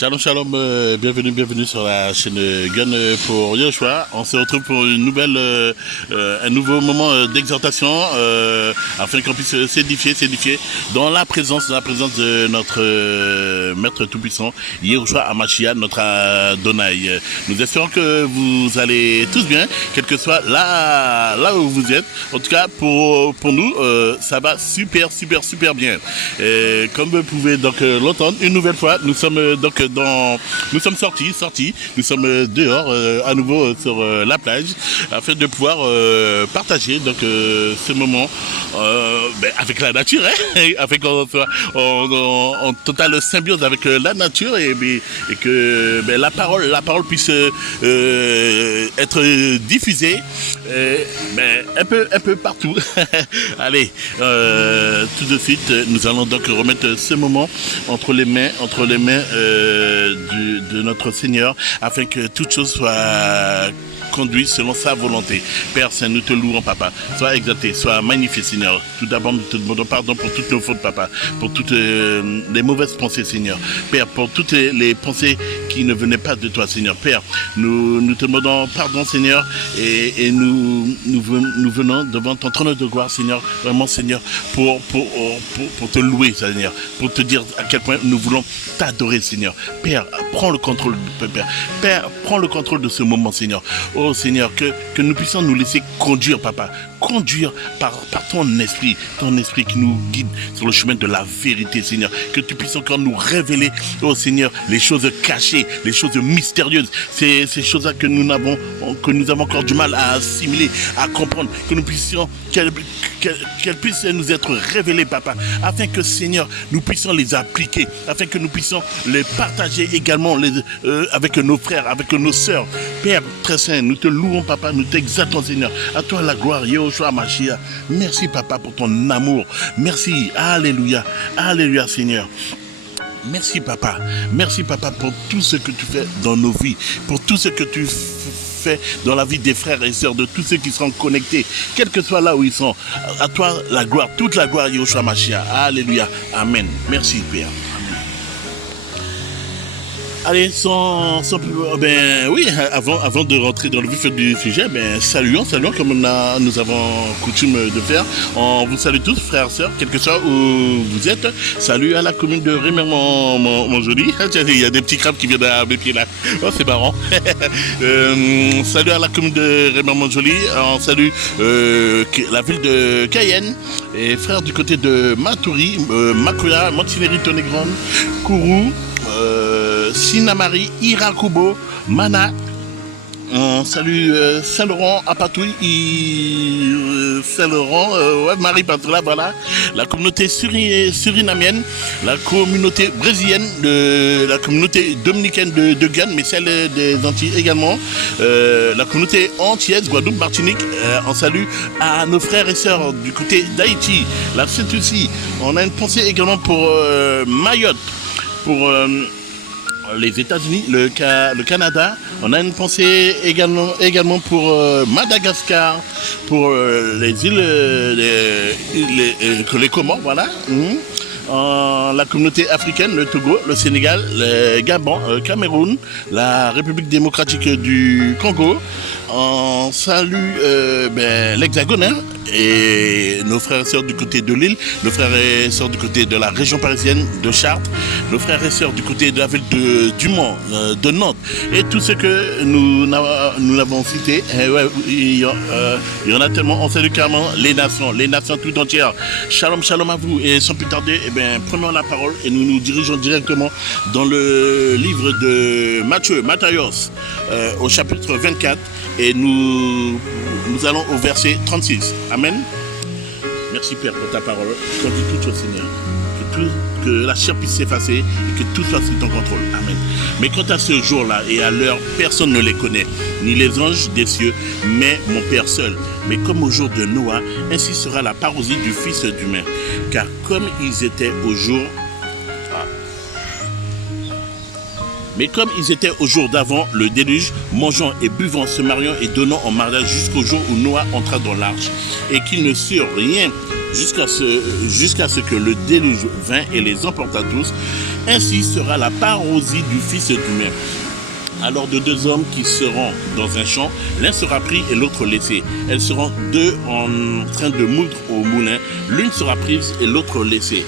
Shalom, shalom, bienvenue sur la chaîne Gun pour Yoshua. On se retrouve pour un nouveau moment d'exhortation afin qu'on puisse s'édifier dans la présence de notre Maître Tout-Puissant, Yehoshua Hamashiach, notre Adonai. Nous espérons que vous allez tous bien, quel que soit là où vous êtes. En tout cas, pour nous, ça va super bien. Et comme vous pouvez donc l'entendre, une nouvelle fois, nous sommes sortis, nous sommes dehors à nouveau sur la plage afin de pouvoir partager donc ce moment avec la nature, afin qu'on soit en totale symbiose avec la nature et que la parole puisse être diffusée un peu partout. Allez, tout de suite, nous allons donc remettre ce moment entre les mains de notre Seigneur, afin que toute chose soit conduite selon sa volonté. Père Saint, nous te louons, Papa. Sois exalté, sois magnifié, Seigneur. Tout d'abord, nous te demandons pardon pour toutes nos fautes, Papa, pour toutes les mauvaises pensées, Seigneur. Père, pour toutes les pensées qui ne venaient pas de toi, Seigneur. Père, nous te demandons pardon, Seigneur, et nous venons devant ton trône de gloire, Seigneur, vraiment, Seigneur, pour te louer, Seigneur, pour te dire à quel point nous voulons t'adorer, Seigneur. Père, prends le contrôle, Père, prends le contrôle de ce moment, Seigneur. Oh Seigneur, que nous puissions nous laisser conduire, Papa. Conduire par ton esprit qui nous guide sur le chemin de la vérité, Seigneur. Que tu puisses encore nous révéler, oh Seigneur, les choses cachées, les choses mystérieuses, ces choses-là que nous avons encore du mal à assimiler, à comprendre, que nous puissions, qu'elles puissent nous être révélées, Papa, afin que, Seigneur, nous puissions les appliquer, afin que nous puissions les partager également avec nos frères, avec nos sœurs. Père très saint, nous te louons, Papa, nous t'exaltons, Seigneur. À toi la gloire, Yehoshua Hamashiach. Merci, Papa, pour ton amour. Merci, alléluia, Seigneur. Merci, Papa, pour tout ce que tu fais dans nos vies, pour tout ce que tu fais dans la vie des frères et sœurs, de tous ceux qui seront connectés, quel que soit là où ils sont. À toi la gloire, toute la gloire, Yehoshua Hamashiach. Alléluia, amen. Merci, Père. Allez, avant de rentrer dans le vif du sujet, saluons comme nous avons coutume de faire. On vous salue tous, frères et sœurs, quel que soit où vous êtes. Salut à la commune de Rémer-Montjoly. Il y a des petits crabes qui viennent à mes pieds là. Oh, c'est marrant. Salut à la commune de Rémer-Montjoly. On salue la ville de Cayenne. Et frères du côté de Matoury, Makoya, Montigny-Tonnegrande, Kourou, Sinamari, Irakubo, Mana. On salue Saint-Laurent, Apatouille, Saint-Laurent, Marie Patoula, voilà. La communauté surinamienne, la communauté brésilienne, la communauté dominicaine de Guyane, mais celle des Antilles également. La communauté antillaise, Guadeloupe, Martinique. On salue à nos frères et sœurs du côté d'Haïti, la Sainte-Lucie. On a une pensée également pour Mayotte, pour les États-Unis, le Canada. On a une pensée également pour Madagascar, pour les îles, les Comores, voilà. La communauté africaine, le Togo, le Sénégal, le Gabon, le Cameroun, la République démocratique du Congo. On salue l'Hexagone, et nos frères et sœurs du côté de Lille, nos frères et sœurs du côté de la région parisienne de Chartres, nos frères et sœurs du côté de la ville du Mans, de Nantes, et tout ce que nous l'avons cité. Il y en a tellement. On salue carrément les nations tout entières. Shalom à vous, et sans plus tarder, prenons la parole et nous nous dirigeons directement dans le livre de Matthios, au chapitre 24, et nous allons au verset 36. Amen. Merci, Père, pour ta parole. Qu'on dit tout au Seigneur. Que la chair puisse s'effacer et que tout soit sous ton contrôle. Amen. Mais quant à ce jour-là et à l'heure, personne ne les connaît, ni les anges des cieux, mais mon Père seul. Mais comme au jour de Noah, ainsi sera la parousie du Fils d'humain. Car comme ils étaient au jour d'avant le déluge, mangeant et buvant, se mariant et donnant en mariage jusqu'au jour où Noah entra dans l'arche, et qu'ils ne surent rien jusqu'à ce que le déluge vint et les emporta tous. ainsi sera la parousie du Fils humain. Alors de deux hommes qui seront dans un champ, l'un sera pris et l'autre laissé. Elles seront deux en train de moudre au moulin, l'une sera prise et l'autre laissée.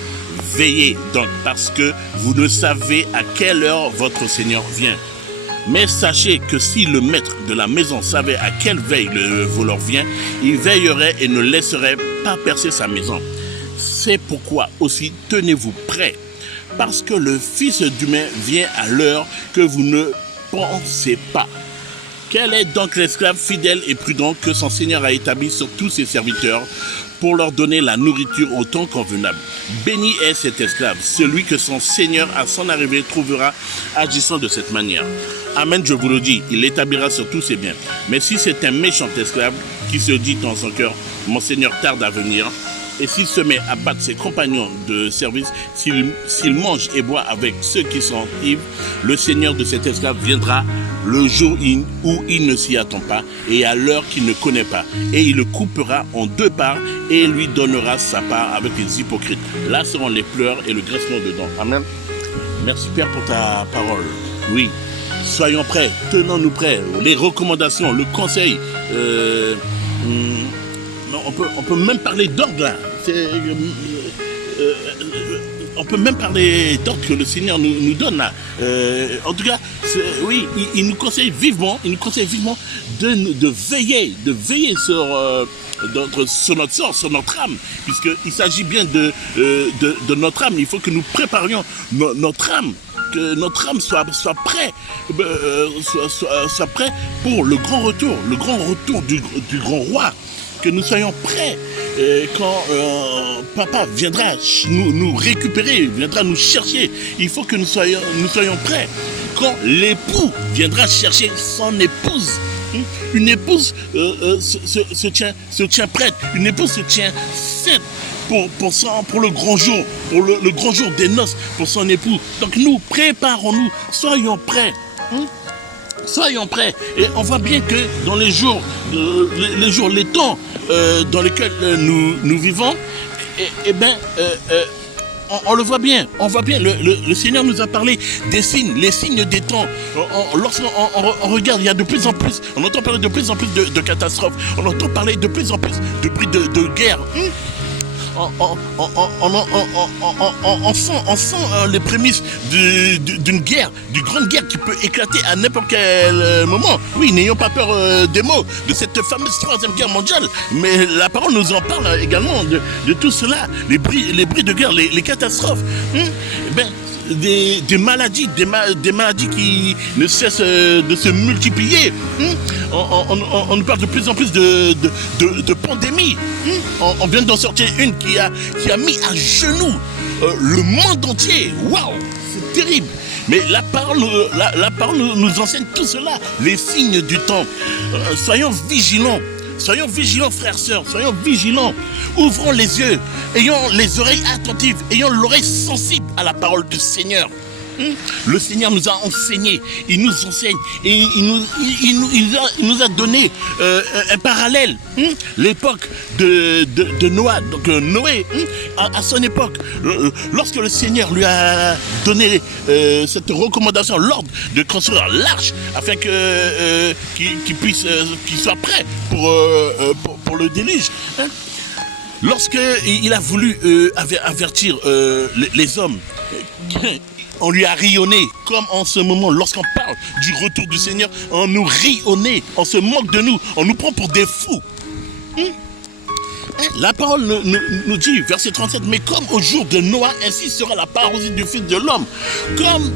Veillez donc, parce que vous ne savez à quelle heure votre Seigneur vient. Mais sachez que si le maître de la maison savait à quelle veille le voleur vient, il veillerait et ne laisserait pas percer sa maison. C'est pourquoi aussi tenez-vous prêts, parce que le Fils d'humain vient à l'heure que vous ne pensez pas. Quel est donc l'esclave fidèle et prudent que son Seigneur a établi sur tous ses serviteurs pour leur donner la nourriture au temps convenable? Béni est cet esclave, celui que son Seigneur à son arrivée trouvera agissant de cette manière. Amen, je vous le dis, il l'établira sur tous ses biens. Mais si c'est un méchant esclave qui se dit dans son cœur, mon Seigneur tarde à venir, et s'il se met à battre ses compagnons de service, s'il mange et boit avec ceux qui sont ivres, le Seigneur de cet esclave viendra le jour où il ne s'y attend pas et à l'heure qu'il ne connaît pas. Et il le coupera en deux parts et lui donnera sa part avec les hypocrites. Là seront les pleurs et le grincement de dents. Amen. Merci Père pour ta parole. Oui, soyons prêts, tenons-nous prêts. Les recommandations, le conseil. On peut même parler d'ordre là. On peut même parler d'ordre que le Seigneur nous donne là. En tout cas, oui, il nous conseille vivement, de veiller sur notre sort, sur notre âme, puisqu'il s'agit bien de notre âme. Il faut que nous préparions notre âme. Que notre âme soit prêt, soit prêt pour le grand retour du grand roi. Que nous soyons prêts quand papa viendra nous récupérer, viendra nous chercher. Il faut que nous soyons prêts quand l'époux viendra chercher son épouse. Une épouse se tient prête, une épouse se tient sainte pour le grand jour, pour le grand jour des noces, pour son époux. Donc nous, préparons-nous, soyons prêts. Soyons prêts. Et on voit bien que dans les temps dans lesquels nous vivons, on le voit bien. On voit bien. Le Seigneur nous a parlé des signes, les signes des temps. Lorsqu'on regarde, il y a de plus en plus, on entend parler de plus en plus de catastrophes. On entend parler de plus en plus de bruit de guerre. On sent les prémices d'une guerre, d'une grande guerre qui peut éclater à n'importe quel moment. Oui, n'ayons pas peur des mots, de cette fameuse troisième guerre mondiale. Mais la parole nous en parle également de tout cela, les bruits de guerre, les catastrophes. Des maladies qui ne cessent de se multiplier. On nous parle de plus en plus de pandémies. On vient d'en sortir une qui a mis à genoux le monde entier. Waouh, c'est terrible. Mais la parole nous enseigne tout cela, les signes du temps. Soyons vigilants. Soyons vigilants, frères, sœurs, soyons vigilants. Ouvrons les yeux, ayons les oreilles attentives, ayons l'oreille sensible à la parole du Seigneur. Le Seigneur nous a enseigné, il nous enseigne et il nous a donné un parallèle. L'époque de Noé, donc Noé, à son époque, lorsque le Seigneur lui a donné cette recommandation, l'ordre de construire l'arche afin qu'il soit prêt pour le déluge. Lorsqu'il a voulu avertir les hommes, on lui a rionné, comme en ce moment, lorsqu'on parle du retour du Seigneur, on nous rionne, on se moque de nous, on nous prend pour des fous. La parole nous dit, verset 37, mais comme au jour de Noé, ainsi sera la parousie du Fils de l'homme.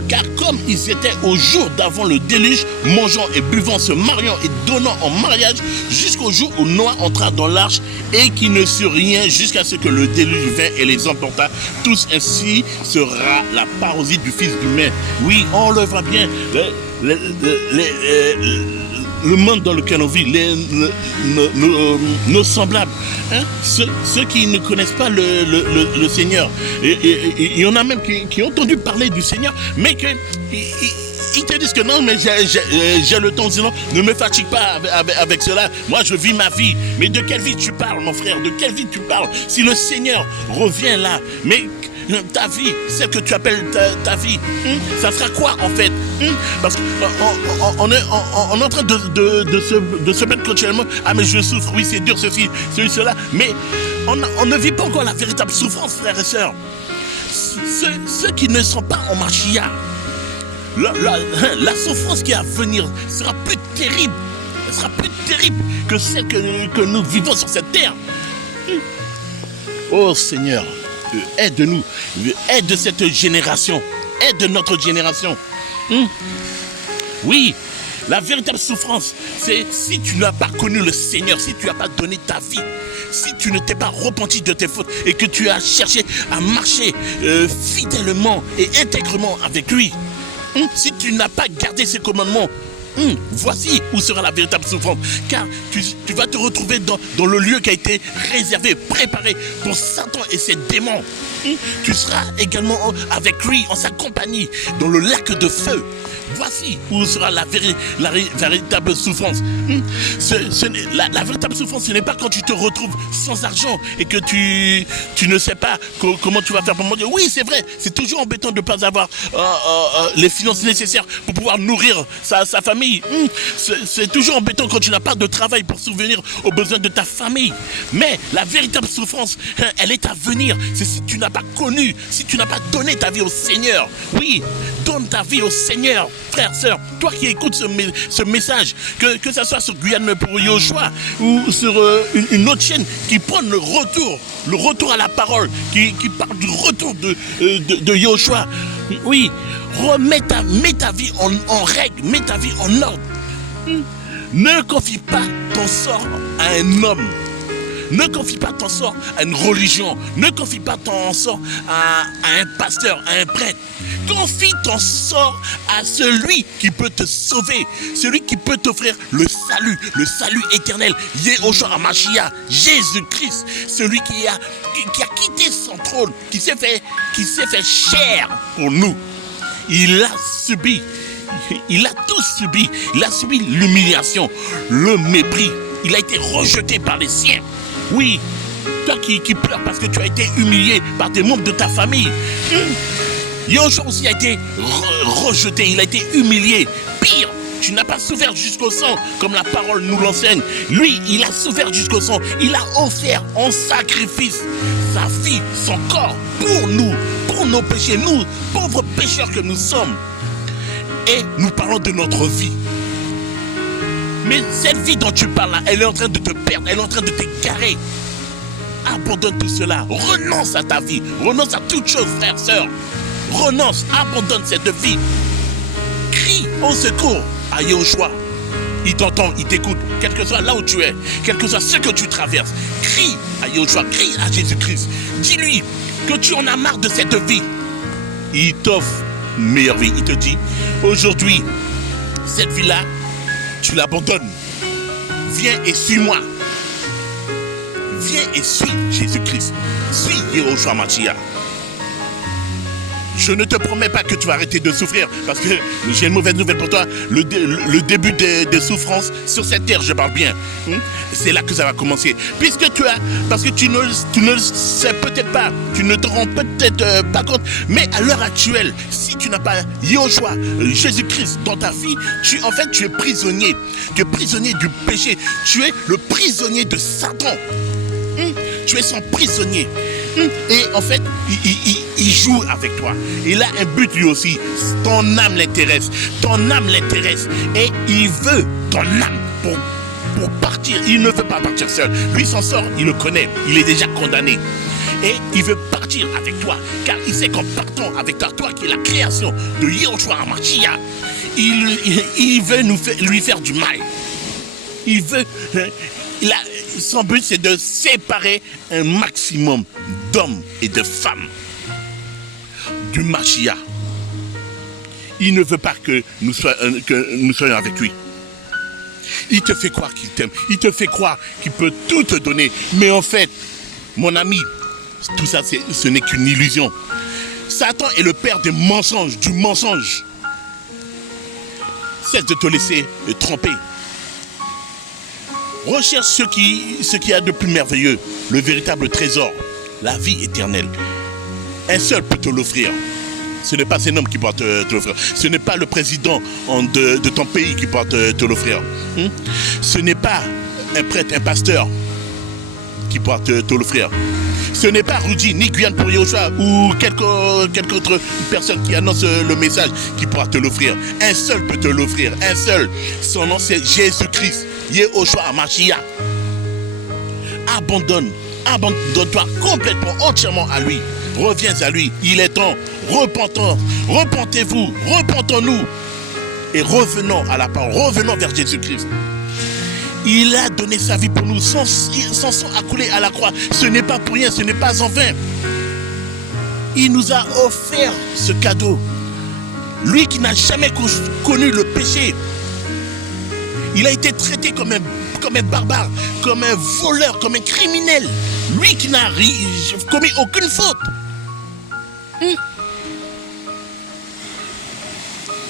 Car comme ils étaient au jour d'avant le déluge, mangeant et buvant, se mariant et donnant en mariage, jusqu'au jour où Noé entra dans l'arche et qui ne sut rien jusqu'à ce que le déluge vint et les emporta. Tous ainsi sera la parousie du Fils humain. Oui, on le voit bien. Le monde dans lequel on vit, nos semblables, ceux qui ne connaissent pas le Seigneur. Il y en a même qui ont entendu parler du Seigneur, mais ils te disent que non, mais j'ai le temps, sinon ne me fatigue pas avec cela. Moi, je vis ma vie. Mais de quelle vie tu parles, mon frère? De quelle vie tu parles? Si le Seigneur revient là, mais ta vie, celle que tu appelles ta vie, ça sera quoi en fait? Parce qu'on est en train de se mettre continuellement. Ah mais je souffre, oui c'est dur ceci, cela. Mais on ne vit pas encore la véritable souffrance, frères et sœurs. Ceux qui ne sont pas en Mashiach, la souffrance qui est à venir sera plus terrible. Elle sera plus terrible que celle que nous vivons sur cette terre. Oh Seigneur, aide-nous, aide cette génération, aide notre génération. Oui, la véritable souffrance, c'est si tu n'as pas connu le Seigneur, si tu n'as pas donné ta vie, si tu ne t'es pas repenti de tes fautes et que tu as cherché à marcher fidèlement et intègrement avec lui, si tu n'as pas gardé ses commandements, voici où sera la véritable souffrance. Car tu vas te retrouver dans le lieu qui a été réservé, préparé pour Satan et ses démons. Tu seras également avec lui, en sa compagnie, dans le lac de feu. Voici où sera la véritable souffrance. La véritable souffrance, ce n'est pas quand tu te retrouves sans argent et que tu ne sais pas comment tu vas faire pour manger. Oui, c'est vrai, c'est toujours embêtant de ne pas avoir les finances nécessaires pour pouvoir nourrir sa famille. C'est toujours embêtant quand tu n'as pas de travail pour subvenir aux besoins de ta famille. Mais la véritable souffrance, elle est à venir. C'est si tu n'as pas connu, si tu n'as pas donné ta vie au Seigneur. Oui, donne ta vie au Seigneur. Frère, sœur, toi qui écoutes ce message, que ça soit sur Guyane pour Yoshua ou sur une autre chaîne qui prend le retour à la parole, qui parle du retour de Yoshua. Oui, mets ta vie en règle, mets ta vie en ordre. Ne confie pas ton sort à un homme. Ne confie pas ton sort à une religion. Ne confie pas ton sort à un pasteur, à un prêtre. Confie ton sort à celui qui peut te sauver, celui qui peut t'offrir le salut éternel, Yehoshua HaMashiach, Jésus-Christ, celui qui a quitté son trône, qui s'est fait chair pour nous. Il a subi, il a tout subi, il a subi l'humiliation, le mépris, il a été rejeté par les siens. Oui, toi qui pleures parce que tu as été humilié par des membres de ta famille. Yoshua aussi a été rejeté, il a été humilié. Pire, tu n'as pas souffert jusqu'au sang comme la parole nous l'enseigne. Lui, il a souffert jusqu'au sang. Il a offert en sacrifice sa vie, son corps pour nous, pour nos péchés, nous, pauvres pécheurs que nous sommes. Et nous parlons de notre vie. Mais cette vie dont tu parles là, elle est en train de te perdre, elle est en train de t'égarer. Abandonne tout cela, renonce à ta vie, renonce à toute chose, frère, sœur. Renonce, abandonne cette vie. Crie au secours à Yoshua. Il t'entend, il t'écoute, quel que soit là où tu es, quel que soit ce que tu traverses. Crie à Yoshua, crie à Jésus-Christ. Dis-lui que tu en as marre de cette vie. Il t'offre une meilleure vie. Il te dit, aujourd'hui, cette vie-là, tu l'abandonnes. Viens et suis-moi. Viens et suis Jésus-Christ. Suis Yehoshua HaMashiach. Je ne te promets pas que tu vas arrêter de souffrir, parce que j'ai une mauvaise nouvelle pour toi. Le début des souffrances sur cette terre, je parle bien. C'est là que ça va commencer. Parce que tu ne le sais peut-être pas, tu ne te rends peut-être pas compte, mais à l'heure actuelle, si tu n'as pas Yehoshua, Jésus-Christ dans ta vie, tu es prisonnier. Tu es prisonnier du péché. Tu es le prisonnier de Satan. Tu es son prisonnier. Et en fait, il joue avec toi. Il a un but lui aussi. Ton âme l'intéresse. Ton âme l'intéresse. Et il veut ton âme pour partir. Il ne veut pas partir seul. Lui, son sort, il le connaît. Il est déjà condamné. Et il veut partir avec toi. Car il sait qu'en partant avec toi, toi qui es la création de Yehoshua HaMashiach, il veut lui faire du mal. Il veut... son but, c'est de séparer un maximum d'hommes et de femmes du Mashiach. Il ne veut pas que nous soyons avec lui. Il te fait croire qu'il t'aime. Il te fait croire qu'il peut tout te donner. Mais en fait, mon ami, tout ça, ce n'est qu'une illusion. Satan est le père des mensonges, du mensonge. Cesse de te laisser tromper. Recherche ce qu'il y a de plus merveilleux, le véritable trésor, la vie éternelle. Un seul peut te l'offrir. Ce n'est pas un homme qui pourra te l'offrir. Ce n'est pas le président de ton pays qui pourra te l'offrir. Ce n'est pas un prêtre, un pasteur qui pourra te l'offrir. Ce n'est pas Rudy, ni Guyane pour Yehoshua ou quelque autre personne qui annonce le message qui pourra te l'offrir. Un seul peut te l'offrir. Un seul. Son nom c'est Jésus-Christ. Yehoshua Hamashiach. Abandonne-toi complètement, entièrement à lui. Reviens à lui. Il est temps. Repentez-vous. Repentons-nous. Et revenons à la parole. Revenons vers Jésus-Christ. Il a donné sa vie pour nous, son sang a coulé à la croix. Ce n'est pas pour rien, ce n'est pas en vain. Il nous a offert ce cadeau. Lui qui n'a jamais connu le péché. Il a été traité comme un barbare, comme un voleur, comme un criminel. Lui qui n'a commis aucune faute.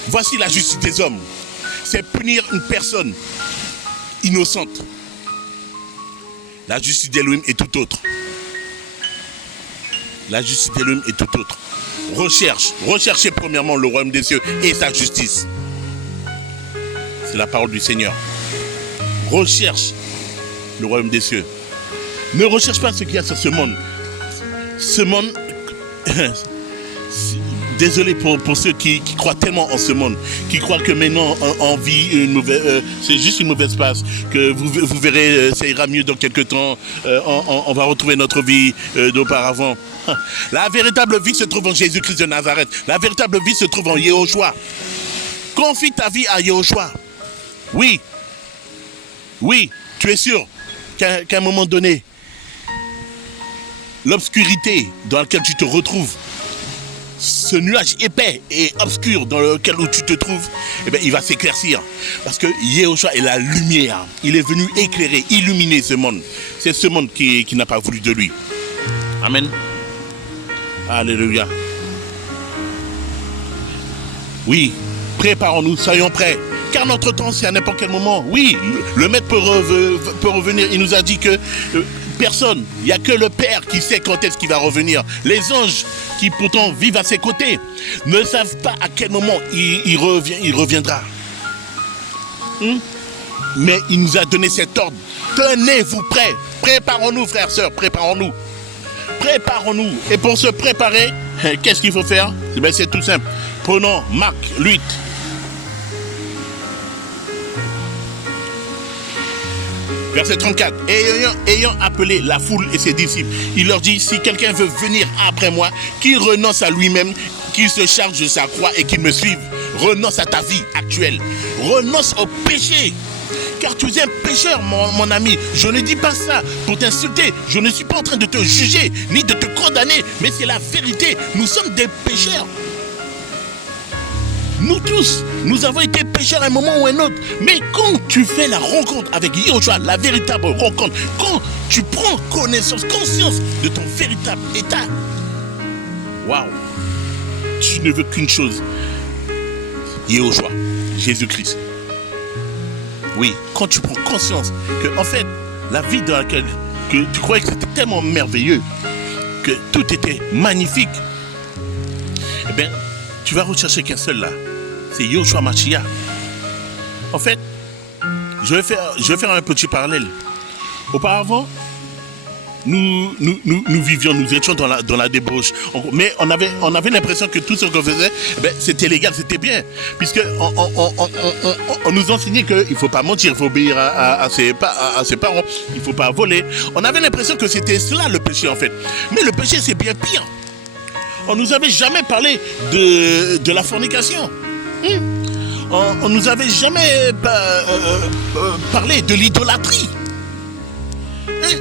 Voici la justice des hommes. C'est punir une personne innocente. La justice d'Elohim est tout autre. La justice d'Elohim est tout autre. Recherchez premièrement le royaume des cieux et sa justice. C'est la parole du Seigneur. Recherche le royaume des cieux. Ne recherche pas ce qu'il y a sur ce monde. Ce monde... Désolé pour ceux qui croient tellement en ce monde, qui croient que maintenant on vit une mauvaise, c'est juste une mauvaise passe, que vous verrez, ça ira mieux dans quelques temps, on va retrouver notre vie d'auparavant. La véritable vie se trouve en Jésus-Christ de Nazareth. La véritable vie se trouve en Yehoshua. Confie ta vie à Yehoshua. Oui, tu es sûr qu'à un moment donné, l'obscurité dans laquelle tu te retrouves, ce nuage épais et obscur dans lequel tu te trouves, eh bien, il va s'éclaircir. Parce que Yehoshua est la lumière. Il est venu éclairer, illuminer ce monde. C'est ce monde qui n'a pas voulu de lui. Amen. Alléluia. Oui, préparons-nous, soyons prêts. Car notre temps, c'est à n'importe quel moment. Oui, le maître peut revenir. Il nous a dit que personne, il n'y a que le Père qui sait quand est-ce qu'il va revenir. Les anges qui pourtant vivent à ses côtés ne savent pas à quel moment il reviendra. Mais il nous a donné cet ordre. Tenez-vous prêts. Préparons-nous, frères, sœurs, préparons-nous. Préparons-nous. Et pour se préparer, qu'est-ce qu'il faut faire? C'est tout simple. Prenons Marc 8. Verset 34. Ayant appelé la foule et ses disciples, il leur dit, si quelqu'un veut venir après moi, qu'il renonce à lui-même, qu'il se charge de sa croix et qu'il me suive. Renonce à ta vie actuelle. Renonce au péché. Car tu es un pécheur, mon ami. Je ne dis pas ça pour t'insulter. Je ne suis pas en train de te juger, ni de te condamner. Mais c'est la vérité. Nous sommes des pécheurs. Nous tous, nous avons été pécheurs à un moment ou à un autre. Mais quand tu fais la rencontre avec Yehoshua, la véritable rencontre, quand tu prends conscience de ton véritable état, waouh, tu ne veux qu'une chose, Yehoshua, Jésus-Christ. Oui, quand tu prends conscience que, en fait, la vie dans laquelle que tu croyais que c'était tellement merveilleux, que tout était magnifique, eh bien, tu vas rechercher qu'un seul là. C'est Yehoshua Hamashiach. En fait, je vais faire un petit parallèle. Auparavant, nous vivions, nous étions dans la débauche. Mais on avait l'impression que tout ce qu'on faisait, c'était légal, c'était bien. Puisque on nous enseignait qu'il ne faut pas mentir, il faut obéir à ses parents, il ne faut pas voler. On avait l'impression que c'était cela le péché en fait. Mais le péché, c'est bien pire. On ne nous avait jamais parlé de la fornication. On ne nous avait jamais parlé de l'idolâtrie.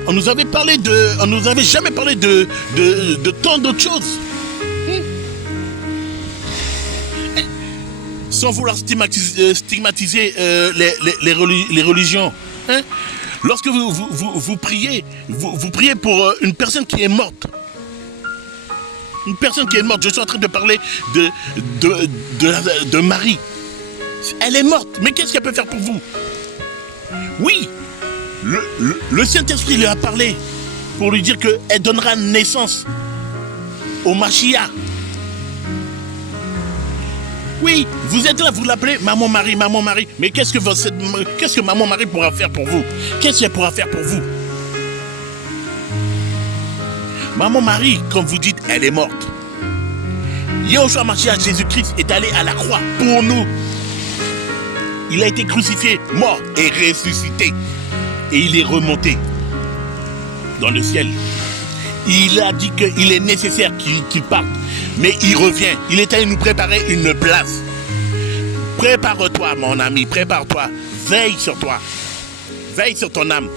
On nous avait jamais parlé de tant d'autres choses. Sans vouloir stigmatiser les religions. Lorsque vous priez, vous priez pour une personne qui est morte. Une personne qui est morte. Je suis en train de parler de Marie. Elle est morte. Mais qu'est-ce qu'elle peut faire pour vous? Oui, le Saint-Esprit lui a parlé pour lui dire qu'elle donnera naissance au Mashiach. Oui, vous êtes là, vous l'appelez Maman Marie, Maman Marie. Mais qu'est-ce que Maman Marie pourra faire pour vous? Qu'est-ce qu'elle pourra faire pour vous? Maman Marie, comme vous dites, elle est morte. Yahushua Mashiach, Jésus-Christ, est allé à la croix pour nous. Il a été crucifié, mort et ressuscité. Et il est remonté dans le ciel. Il a dit qu'il est nécessaire qu'il parte. Mais il revient. Il est allé nous préparer une place. Prépare-toi, mon ami, prépare-toi. Veille sur toi. Veille sur ton âme.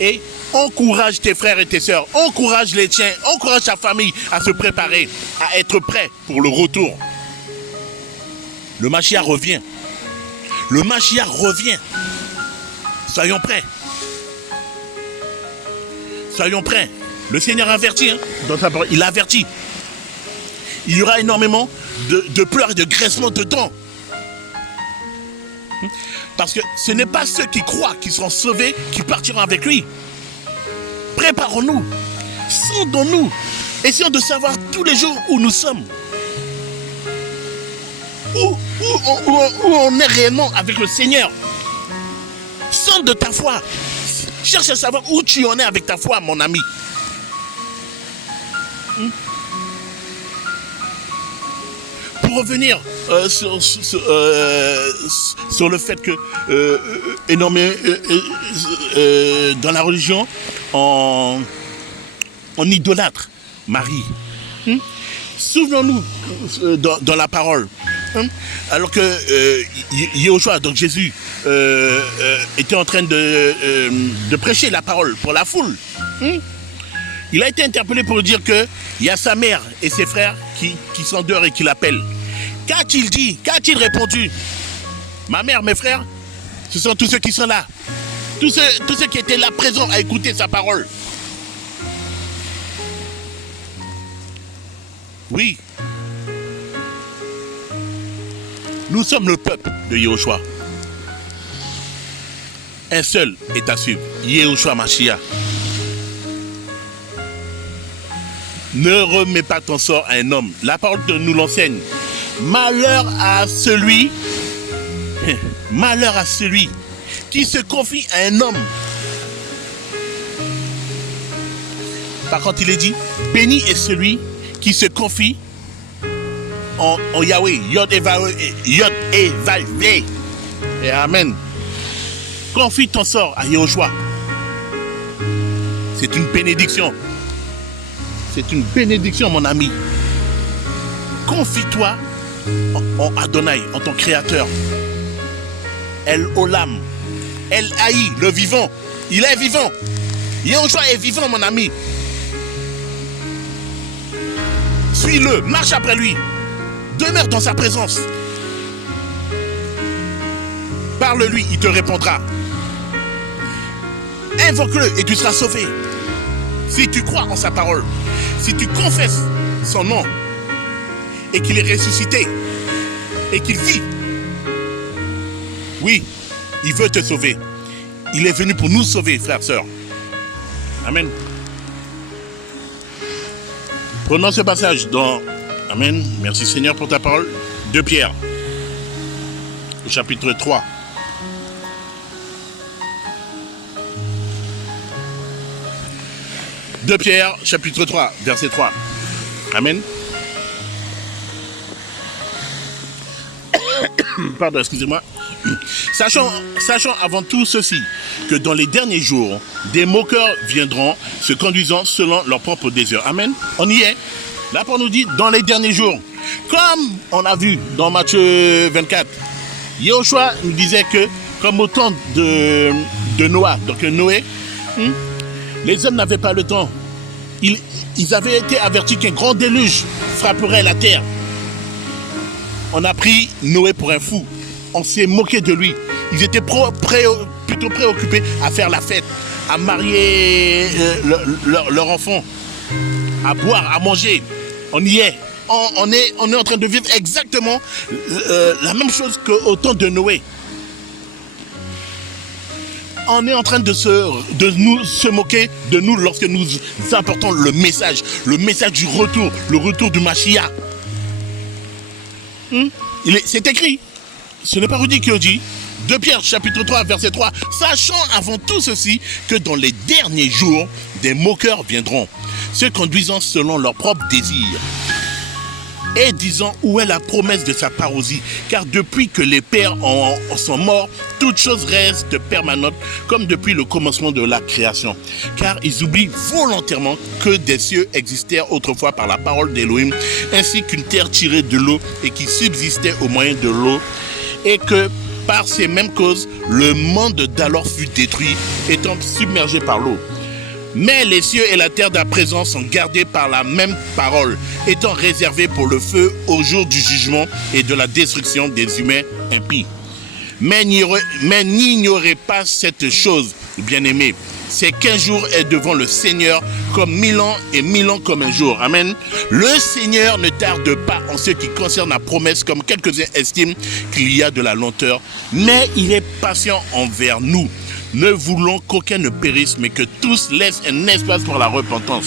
Et encourage tes frères et tes sœurs. Encourage les tiens. Encourage ta famille à se préparer, à être prêt pour le retour. Le Mashiach revient. Le Mashiach revient. Soyons prêts. Soyons prêts. Le Seigneur avertit, dans sa parole, il avertit. Il y aura énormément de pleurs et de graissements de dents. Parce que ce n'est pas ceux qui croient, qui seront sauvés, qui partiront avec lui. Préparons-nous. Sondons-nous. Essayons de savoir tous les jours où nous sommes. Où on est réellement avec le Seigneur. Sonde de ta foi. Cherche à savoir où tu en es avec ta foi, mon ami. Pour revenir sur le fait que énormément dans la religion on idolâtre Marie. Souvenons-nous dans la parole. Alors que Yahushua, donc Jésus, était en train de prêcher la parole pour la foule. Il a été interpellé pour dire qu'il y a sa mère et ses frères qui sont dehors et qui l'appellent. Qu'a-t-il dit? Qu'a-t-il répondu? Ma mère, mes frères, ce sont tous ceux qui sont là. Tous ceux qui étaient là présents à écouter sa parole. Oui. Nous sommes le peuple de Yahushua. Un seul est à suivre, Yahushua Mashiach. Ne remets pas ton sort à un homme. La parole nous l'enseigne. Malheur à celui qui se confie à un homme. Par contre, il est dit, béni est celui qui se confie en Yahweh. Yod et Vav. Et Amen. Confie ton sort à Yahushua. C'est une bénédiction. C'est une bénédiction, mon ami. Confie-toi en Adonai, en ton créateur. El Olam. El Haï, le vivant. Il est vivant. Yahushua est vivant, mon ami. Suis-le, marche après lui. Demeure dans sa présence. Parle-lui, il te répondra. Invoque-le et tu seras sauvé. Si tu crois en sa parole, si tu confesses son nom et qu'il est ressuscité et qu'il vit, oui, il veut te sauver. Il est venu pour nous sauver, frères, sœurs. Amen. Prenons ce passage dans... Amen. Merci Seigneur pour ta parole. 2 Pierre, au chapitre 3. De Pierre, chapitre 3, verset 3. Amen. Pardon, excusez-moi. Sachant avant tout ceci, que dans les derniers jours, des moqueurs viendront se conduisant selon leur propre désir. Amen. On y est. La parole nous dit dans les derniers jours. Comme on a vu dans Matthieu 24, Yahushua nous disait que, comme au temps de Noah, donc Noé, les hommes n'avaient pas le temps. Ils avaient été avertis qu'un grand déluge frapperait la terre. On a pris Noé pour un fou. On s'est moqué de lui. Ils étaient plutôt préoccupés à faire la fête, à marier leur enfant, à boire, à manger. On y est. On est en train de vivre exactement la même chose qu'au temps de Noé. on est en train de nous se moquer de nous lorsque nous apportons le message du retour, le retour du Mashiach. C'est écrit, ce n'est pas Rudy qui le dit. 2 Pierre chapitre 3 verset 3, sachant avant tout ceci que dans les derniers jours, des moqueurs viendront, se conduisant selon leurs propres désirs. Et disant où est la promesse de sa parousie, car depuis que les pères sont morts, toute chose reste permanente comme depuis le commencement de la création. Car ils oublient volontairement que des cieux existèrent autrefois par la parole d'Élohim, ainsi qu'une terre tirée de l'eau et qui subsistait au moyen de l'eau, et que par ces mêmes causes, le monde d'alors fut détruit, étant submergé par l'eau. Mais les cieux et la terre d'à présent sont gardés par la même parole, étant réservés pour le feu au jour du jugement et de la destruction des humains impies. Mais n'ignorez pas cette chose, bien-aimés, c'est qu'un jour est devant le Seigneur comme 1000 ans et 1000 ans comme un jour. Amen. Le Seigneur ne tarde pas en ce qui concerne la promesse, comme quelques-uns estiment qu'il y a de la lenteur, mais il est patient envers nous, ne voulant qu'aucun ne périsse, mais que tous laissent un espace pour la repentance.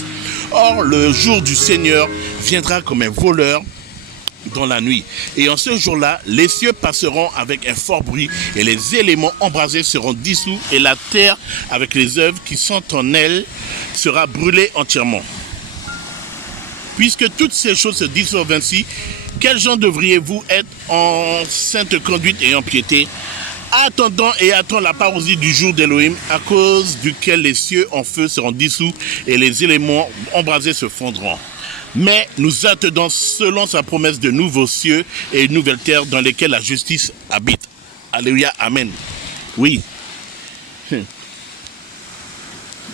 Or, le jour du Seigneur viendra comme un voleur dans la nuit. Et en ce jour-là, les cieux passeront avec un fort bruit, et les éléments embrasés seront dissous, et la terre, avec les œuvres qui sont en elle, sera brûlée entièrement. Puisque toutes ces choses se dissolvent ainsi, quels gens devriez-vous être en sainte conduite et en piété, attendant la parousie du jour d'Élohim, à cause duquel les cieux en feu seront dissous et les éléments embrasés se fondront. Mais nous attendons selon sa promesse de nouveaux cieux et une nouvelle terre dans lesquelles la justice habite. Alléluia, amen. Oui.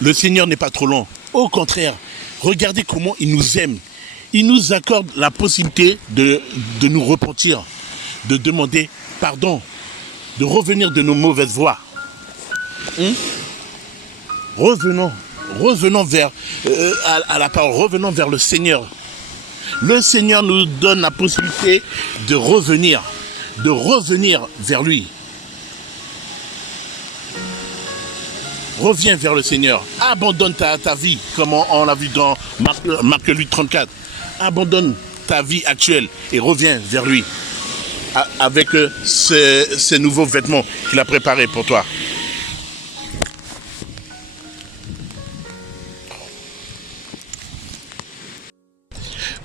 Le Seigneur n'est pas trop long. Au contraire, regardez comment il nous aime. Il nous accorde la possibilité de nous repentir, de demander pardon, de revenir de nos mauvaises voies. Revenons vers à la parole, revenons vers le Seigneur. Le Seigneur nous donne la possibilité de revenir vers lui. Reviens vers le Seigneur. Abandonne ta vie, comme on l'a vu dans Marc 8, 34. Abandonne ta vie actuelle et reviens vers lui avec ces nouveaux vêtements qu'il a préparés pour toi.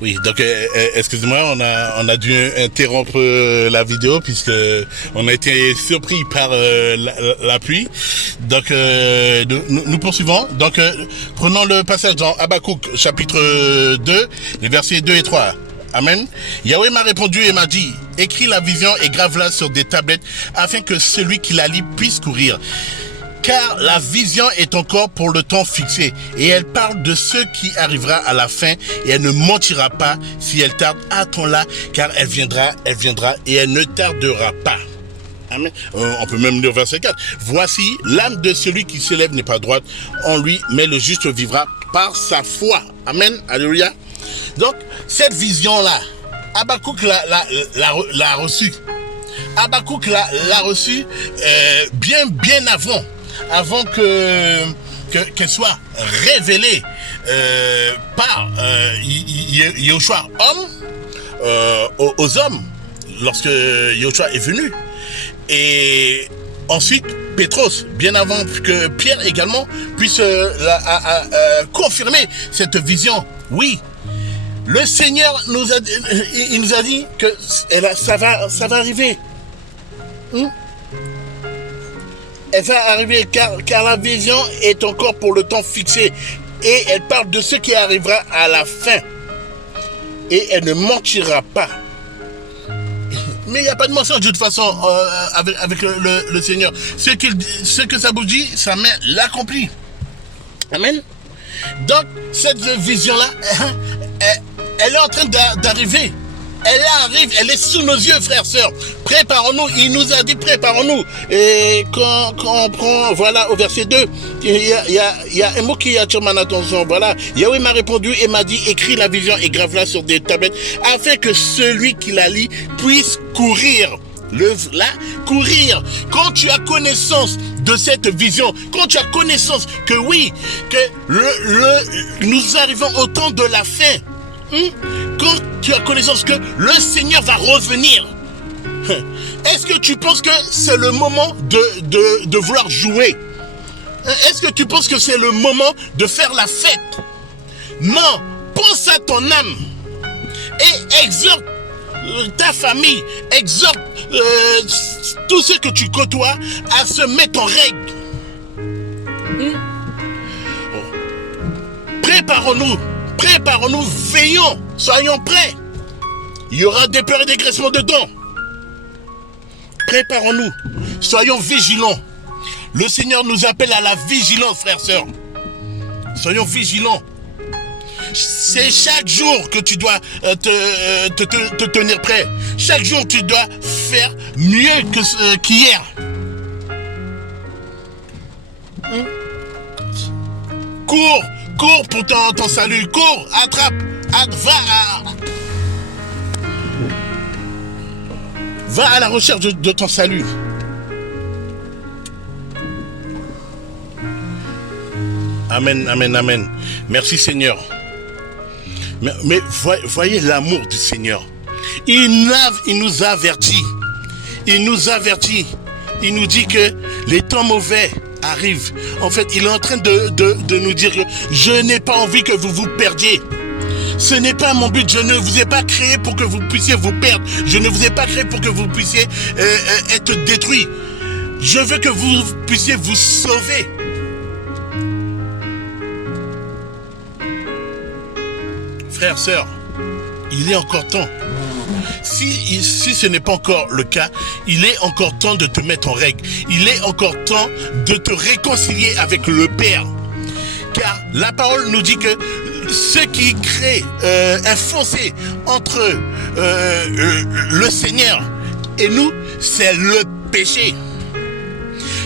Oui, donc excusez-moi, on a dû interrompre la vidéo puisque on a été surpris par la pluie. Donc nous poursuivons. Donc prenons le passage dans Habakkuk chapitre 2, les versets 2 et 3. Amen. Yahweh m'a répondu et m'a dit, écris la vision et grave-la sur des tablettes afin que celui qui la lit puisse courir. Car la vision est encore pour le temps fixé, et elle parle de ce qui arrivera à la fin, et elle ne mentira pas. Si elle tarde, attends-la, car elle viendra, et elle ne tardera pas. Amen. On peut même lire verset 4. Voici, l'âme de celui qui s'élève n'est pas droite en lui, mais le juste vivra par sa foi. Amen. Alléluia. Donc, cette vision-là, Habakkuk l'a reçue. Habakkuk l'a reçue bien avant qu'elle soit révélée par Yahushua aux hommes lorsque Yahushua est venu. Et ensuite Pétros, bien avant que Pierre également puisse confirmer cette vision. Oui, le Seigneur nous a dit que ça va arriver. Elle va arriver car la vision est encore pour le temps fixé. Et elle parle de ce qui arrivera à la fin. Et elle ne mentira pas. Mais il n'y a pas de mensonge de toute façon avec le Seigneur. Ce que sa bouche dit, sa main l'accomplit. Amen. Donc, cette vision-là, elle est en train d'arriver. Elle arrive, elle est sous nos yeux, frères, sœurs. Préparons-nous, il nous a dit préparons-nous. Et quand on prend, voilà, au verset 2, il y a un mot qui attire mon attention. Voilà, Yahweh m'a répondu et m'a dit, écris la vision et grave-la sur des tablettes, afin que celui qui la lit puisse courir courir. Quand tu as connaissance de cette vision, quand tu as connaissance que oui, que nous arrivons au temps de la fin, quand tu as connaissance que le Seigneur va revenir, est-ce que tu penses que c'est le moment de vouloir jouer? Est-ce que tu penses que c'est le moment de faire la fête? Non, pense à ton âme et exhorte ta famille, exhorte tous ceux que tu côtoies à se mettre en règle. Préparons-nous, veillons, soyons prêts. Il y aura des pleurs et des graissements dedans. Préparons-nous, soyons vigilants. Le Seigneur nous appelle à la vigilance, frères, sœurs. Soyons vigilants. C'est chaque jour que tu dois te tenir prêt. Chaque jour, tu dois faire mieux qu'hier. Cours pour ton salut. Cours, attrape, va à la recherche de ton salut. Amen, amen, amen. Merci Seigneur. Mais voyez l'amour du Seigneur. Il nous avertit. Il nous avertit. Il nous dit que les temps mauvais arrivent. En fait, il est en train de nous dire que je n'ai pas envie que vous vous perdiez. Ce n'est pas mon but. Je ne vous ai pas créé pour que vous puissiez vous perdre. Je ne vous ai pas créé pour que vous puissiez être détruits. Je veux que vous puissiez vous sauver. Frères, sœurs, il est encore temps. Si ce n'est pas encore le cas, il est encore temps de te mettre en règle. Il est encore temps de te réconcilier avec le Père. Car la parole nous dit que ce qui crée un fossé entre le Seigneur et nous, c'est le péché.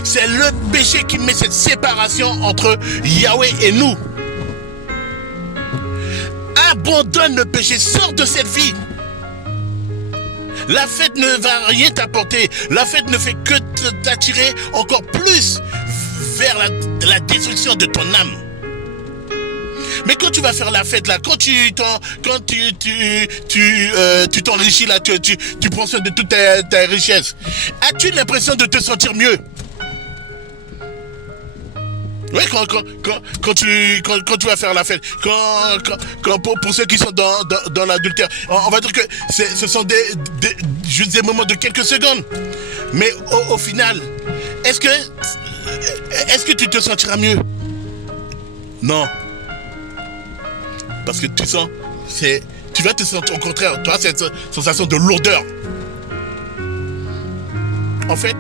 C'est le péché qui met cette séparation entre Yahweh et nous. Abandonne le péché, sors de cette vie. La fête ne va rien t'apporter. La fête ne fait que t'attirer encore plus vers la destruction de ton âme. Mais quand tu vas faire la fête là, quand tu t'enrichis là, tu prends soin de toute ta richesse, as-tu l'impression de te sentir mieux? Oui, quand tu vas faire la fête, pour ceux qui sont dans l'adultère, on va dire que ce sont juste des moments de quelques secondes. Mais au final, est-ce que tu te sentiras mieux? Non. Parce que tu vas te sentir au contraire, tu as cette sensation de lourdeur. En fait,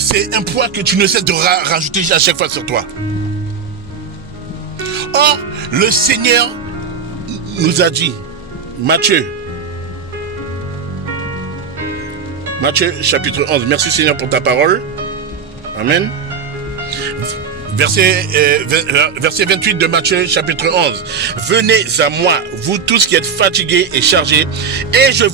c'est un poids que tu ne cesses de rajouter à chaque fois sur toi. Or, le Seigneur nous a dit, Matthieu chapitre 11, merci Seigneur pour ta parole. Amen. Verset 28 de Matthieu chapitre 11. Venez à moi, vous tous qui êtes fatigués et chargés, et je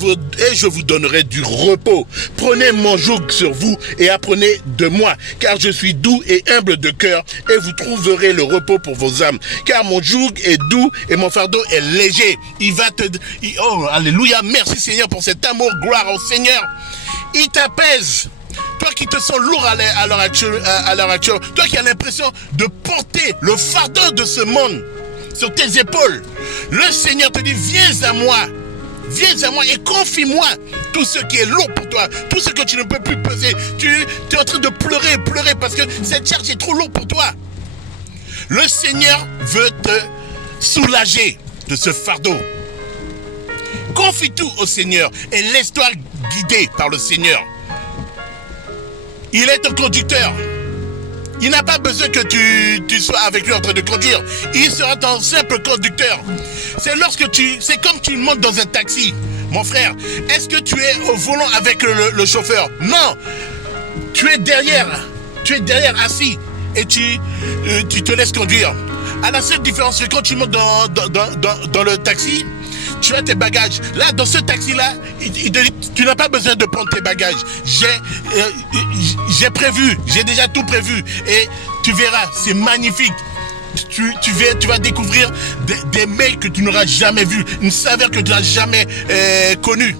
vous donnerai du repos. Prenez mon joug sur vous et apprenez de moi, car je suis doux et humble de cœur, et vous trouverez le repos pour vos âmes. Car mon joug est doux et mon fardeau est léger. Oh, alléluia, merci Seigneur pour cet amour, gloire au Seigneur. Il t'apaise. Toi qui te sens lourd à l'heure actuelle, toi qui as l'impression de porter le fardeau de ce monde sur tes épaules, le Seigneur te dit, viens à moi et confie-moi tout ce qui est lourd pour toi, tout ce que tu ne peux plus peser. Tu es en train de pleurer parce que cette charge est trop lourde pour toi. Le Seigneur veut te soulager de ce fardeau. Confie tout au Seigneur et laisse-toi guider par le Seigneur. Il est ton conducteur. Il n'a pas besoin que tu sois avec lui en train de conduire. Il sera ton simple conducteur. C'est comme tu montes dans un taxi. Mon frère, est-ce que tu es au volant avec le chauffeur? Non. Tu es derrière assis et tu te laisses conduire. À la seule différence, c'est quand tu montes dans le taxi, tu as tes bagages. Là, dans ce taxi-là, il te dit, tu n'as pas besoin de prendre tes bagages. J'ai prévu, j'ai déjà tout prévu. Et tu verras, c'est magnifique. Tu vas découvrir des mails que tu n'auras jamais vus, une saveur que tu n'as jamais connue.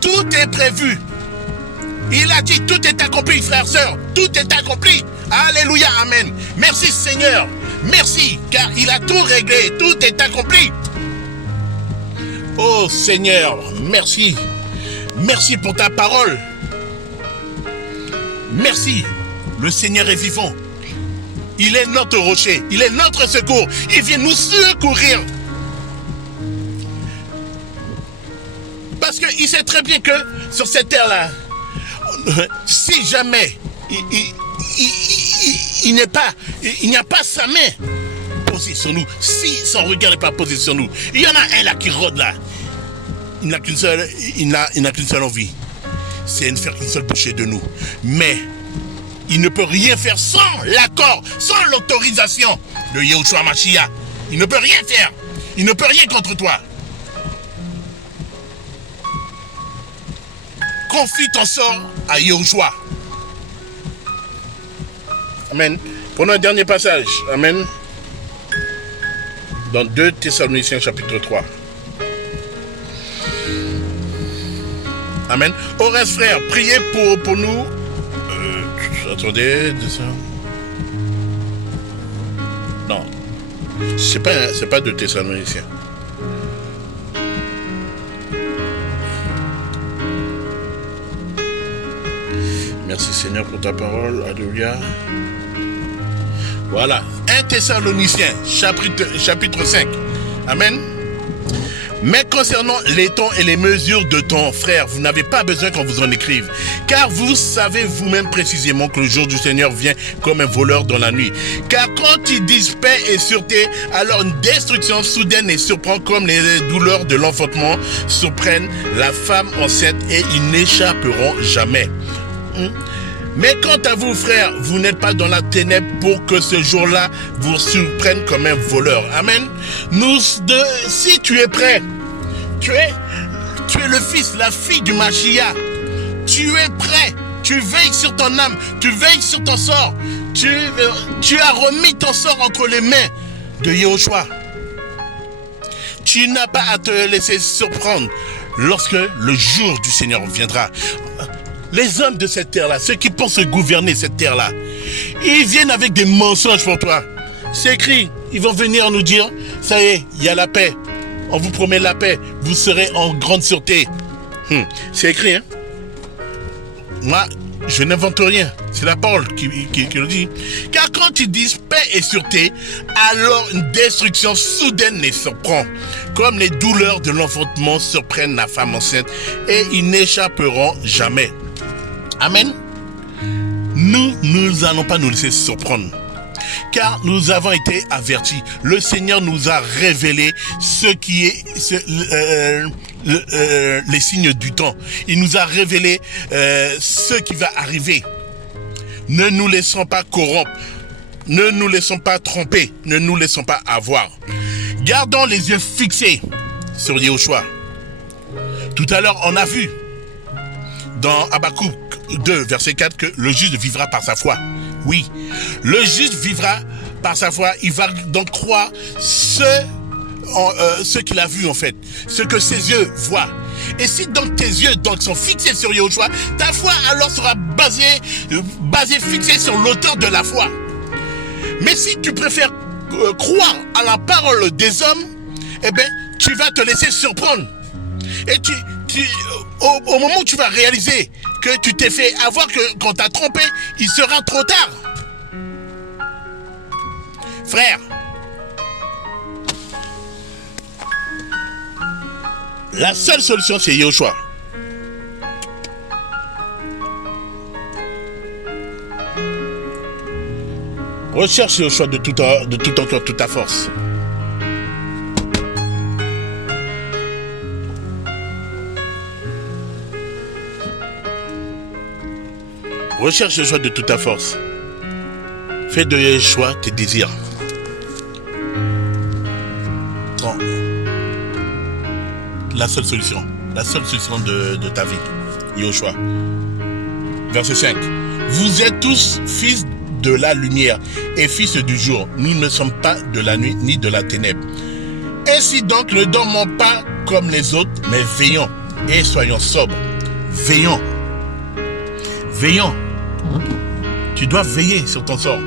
Tout est prévu. Il a dit, tout est accompli, frères, sœurs. Tout est accompli. Alléluia, amen. Merci, Seigneur. Merci, car il a tout réglé. Tout est accompli. Oh, Seigneur, merci. Merci pour ta parole. Merci. Le Seigneur est vivant. Il est notre rocher. Il est notre secours. Il vient nous secourir. Parce qu'il sait très bien que sur cette terre-là, si jamais il n'y a pas sa main posée sur nous, si son regard n'est pas posé sur nous, il y en a un là qui rôde là. Il n'a qu'une seule envie. C'est de faire qu'une seule bouchée de nous. Mais il ne peut rien faire sans l'accord, sans l'autorisation de Yahushua Mashiach. Il ne peut rien faire. Il ne peut rien contre toi. Confie ton sort à Yahushua. Amen. Prenons un dernier passage. Amen. Dans 2 Thessaloniciens chapitre 3. Amen. Au reste, frère, priez pour nous. Attendez, non, c'est pas de Thessaloniciens. Merci Seigneur pour ta parole. Alléluia. Voilà. 1 Thessaloniciens, chapitre 5. Amen. Mais concernant les temps et les mesures de temps, frère, vous n'avez pas besoin qu'on vous en écrive. Car vous savez vous-même précisément que le jour du Seigneur vient comme un voleur dans la nuit. Car quand ils disent paix et sûreté, alors une destruction soudaine les surprend comme les douleurs de l'enfantement surprennent la femme enceinte et ils n'échapperont jamais. Mais quant à vous, frères, vous n'êtes pas dans la ténèbre pour que ce jour-là vous surprenne comme un voleur. Amen. Si tu es prêt, tu es le fils, la fille du Mashiach. Tu es prêt. Tu veilles sur ton âme. Tu veilles sur ton sort. Tu as remis ton sort entre les mains de Yahushua. Tu n'as pas à te laisser surprendre lorsque le jour du Seigneur viendra. Les hommes de cette terre-là, ceux qui pensent gouverner cette terre-là, ils viennent avec des mensonges pour toi. C'est écrit, ils vont venir nous dire, ça y est, il y a la paix. On vous promet la paix, vous serez en grande sûreté. C'est écrit, hein. Moi, je n'invente rien. C'est la parole qui le dit. Car quand ils disent paix et sûreté, alors une destruction soudaine les surprend. Comme les douleurs de l'enfantement surprennent la femme enceinte et ils n'échapperont jamais. Amen. Nous n'allons pas nous laisser surprendre. Car nous avons été avertis. Le Seigneur nous a révélé les signes du temps. Il nous a révélé ce qui va arriver. Ne nous laissons pas corrompre. Ne nous laissons pas tromper. Ne nous laissons pas avoir. Gardons les yeux fixés sur Yahushua. Tout à l'heure, on a vu dans Habakkuk 2, verset 4, que le juste vivra par sa foi. Oui, le juste vivra par sa foi. Il va donc croire ce qu'il a vu en fait, ce que ses yeux voient. Et si donc tes yeux donc sont fixés sur Yahushua, ta foi alors sera basée fixée sur l'auteur de la foi. Mais si tu préfères croire à la parole des hommes, eh bien, tu vas te laisser surprendre. Et au moment où tu vas réaliser que tu t'es fait avoir, qu'on t'a trompé, il sera trop tard. Frère, la seule solution, c'est Yahushua. Recherche Yahushua de tout ton cœur, toute ta force. Recherche Yahushua de toute ta force. Fais de Yahushua tes désirs. la seule solution de ta vie. Yoshua. Verset 5. Vous êtes tous fils de la lumière et fils du jour. Nous ne sommes pas de la nuit ni de la ténèbre. Ainsi donc, ne dormons pas comme les autres, mais veillons et soyons sobres. Veillons. Veillons. Tu dois veiller sur ton sort.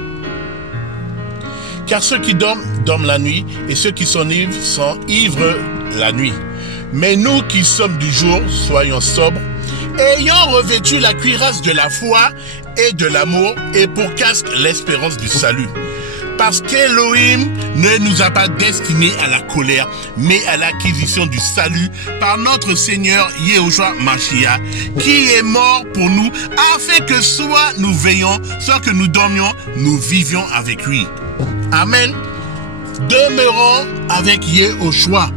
Car ceux qui dorment, dorment la nuit, et ceux qui sont ivres la nuit. Mais nous qui sommes du jour, soyons sobres, ayant revêtu la cuirasse de la foi et de l'amour, et pour casque l'espérance du salut. Parce qu'Élohim ne nous a pas destinés à la colère, mais à l'acquisition du salut par notre Seigneur Yehoshua Mashiach, qui est mort pour nous, afin que soit nous veillions, soit que nous dormions, nous vivions avec lui. Amen. Demeurons avec Yehoshua.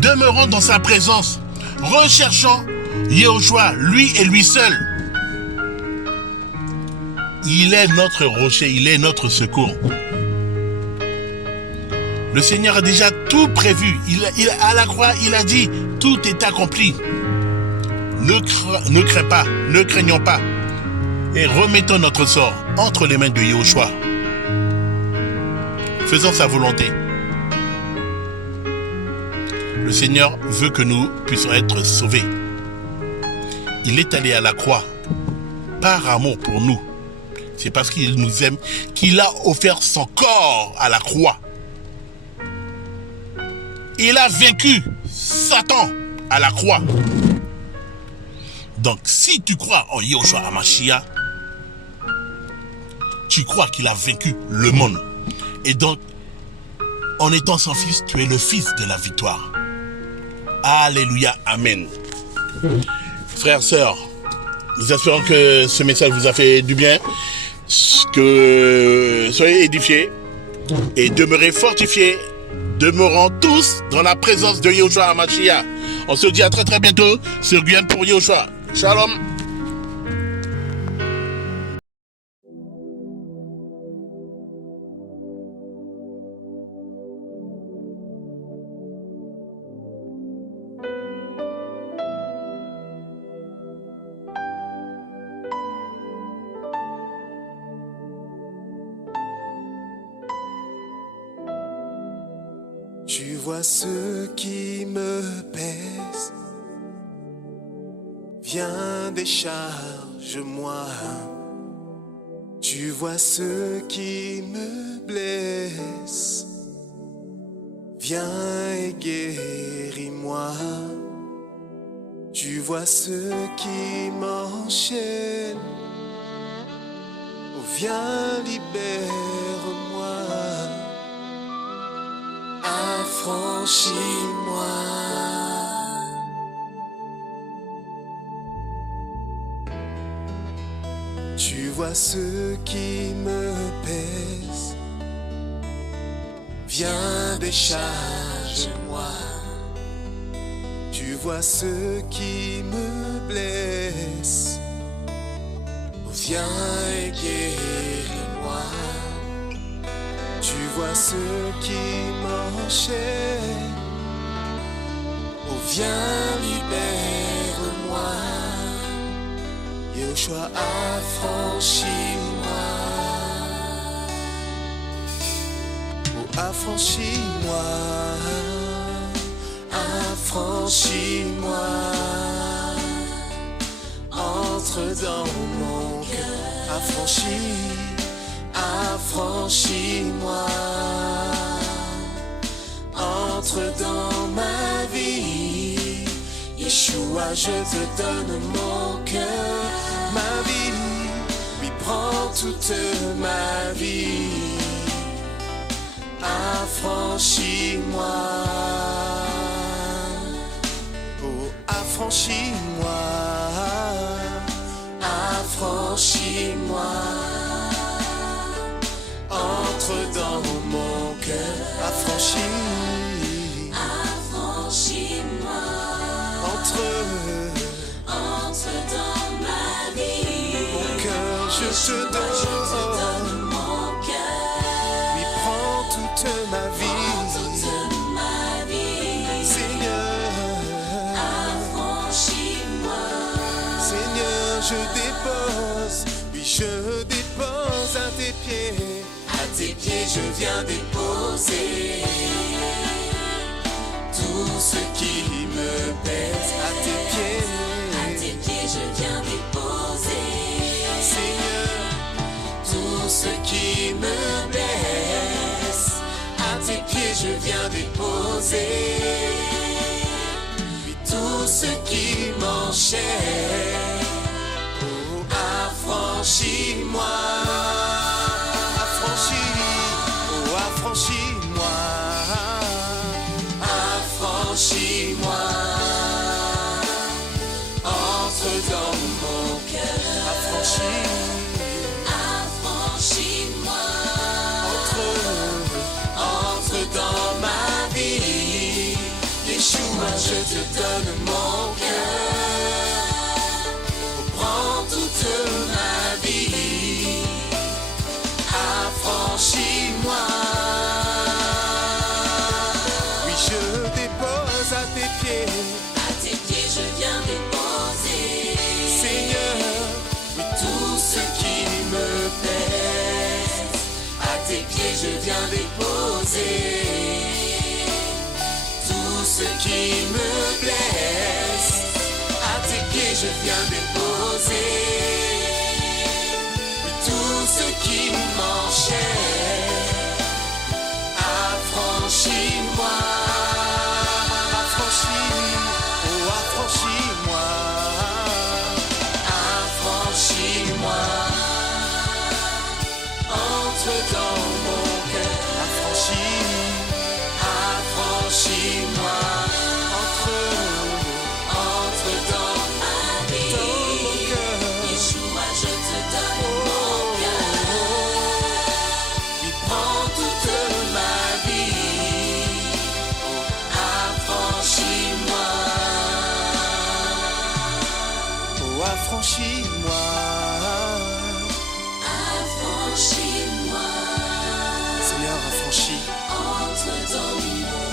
Demeurons dans sa présence. Recherchons Yehoshua, lui et lui seul. Il est notre rocher, il est notre secours. Le Seigneur a déjà tout prévu. À la croix, il a dit, tout est accompli. Ne crains pas, ne craignons pas. Et remettons notre sort entre les mains de Yehoshua. Faisons sa volonté. Le Seigneur veut que nous puissions être sauvés. Il est allé à la croix par amour pour nous. C'est parce qu'il nous aime qu'il a offert son corps à la croix. Il a vaincu Satan à la croix. Donc, si tu crois en Yehoshua HaMashiach, tu crois qu'il a vaincu le monde. Et donc, en étant son fils, tu es le fils de la victoire. Alléluia, amen. Frères, sœurs, nous espérons que ce message vous a fait du bien, que soyez édifiés et demeurez fortifiés. Demeurons tous dans la présence de Yehoshua HaMashiach. On se dit à très très bientôt sur Guyane pour Yehoshua. Shalom. Tu vois ce qui me pèse, viens décharge-moi. Tu vois ce qui me blesse, viens et guéris-moi. Tu vois ce qui m'enchaîne, oh, viens libère-moi. Affranchis-moi. Tu vois ce qui me pèse, viens décharge-moi. Tu vois ce qui me blesse, viens et guéris-moi. Tu vois ce qui m'enchaîne, oh viens libère-moi. Yehoshua affranchis-moi, oh affranchis-moi, affranchis-moi. Entre dans mon cœur, affranchis. Affranchis-moi, entre dans ma vie. Yeshua, je te donne mon cœur, ma vie. Oui, prends toute ma vie. Affranchis-moi, oh affranchis-moi, affranchis-moi. Entre dans mon cœur, affranchis, affranchis-moi. Entre dans ma vie. Mon cœur, je te donne mon cœur. Oui, prends toute ma vie. Seigneur, je viens déposer tout ce qui me pèse à tes pieds. À tes pieds, je viens déposer. Seigneur, tout ce qui me blesse, à tes pieds je viens déposer. Puis tout ce qui m'enchaîne, oh, affranchis-moi, oh, affranchis-moi, affranchis-moi, entre dans mon cœur, Affranchis-moi. entre dans ma vie. Yeshua, je te donne mon cœur, prends toute ma vie, affranchis-moi. Oui, je dépose à tes pieds, À tes pieds, je viens déposer. Seigneur, oui, tout ce qui me pèse, à tes pieds je viens déposer. Tout ce qui me blesse, à tes pieds je viens déposer. Oui, tout ce qui m'enchaîne, affranchis-moi, oh, affranchis-moi, affranchis-moi, entre dans mon cœur, affranchis-moi, entre dans Ma vie, mon cœur. Yeshua, je te donne mon cœur. Il prend toute ma vie, affranchis-moi, oh, affranchis-moi, Affranchis-moi. Seigneur, affranchis,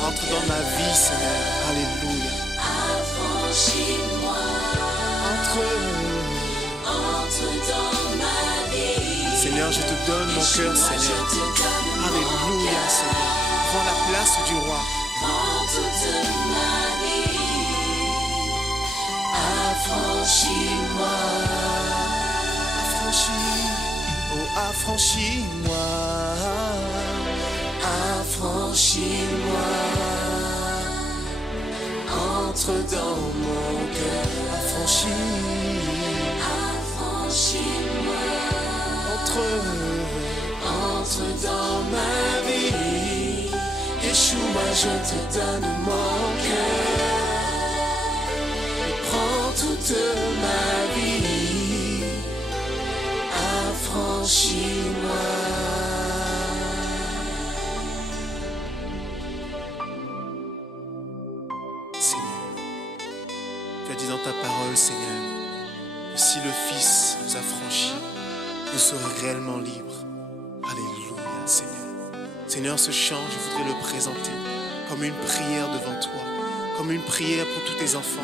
entre dans ma vie, Seigneur, alléluia, Affranchis-moi. entre, Entre dans ma vie. Seigneur, je te donne mon cœur, Yeshua, je Seigneur, te donne mon alléluia, cœur. Seigneur, prends la place du roi, Prends toute ma vie. Affranchis-moi. oh, affranchis-moi, affranchis-moi, entre dans mon cœur, Affranchis-moi. entre dans ma vie. Yeshua, je te donne mon cœur, et prends toute ma vie, affranchis-moi. Seigneur, tu as dit dans ta parole, Seigneur, que si le Fils nous affranchit, nous serons réellement libres. Alléluia, Seigneur. Seigneur, ce chant, je voudrais le présenter comme une prière devant toi, comme une prière pour tous tes enfants,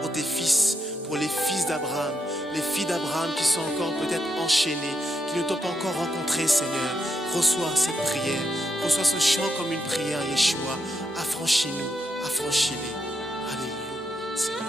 pour tes fils, pour les fils d'Abraham, les filles d'Abraham qui sont encore peut-être enchaînées, qui ne t'ont pas encore rencontré, Seigneur. Reçois cette prière, reçois ce chant comme une prière, Yeshua. Affranchis-nous, affranchis-les. Alléluia, Seigneur.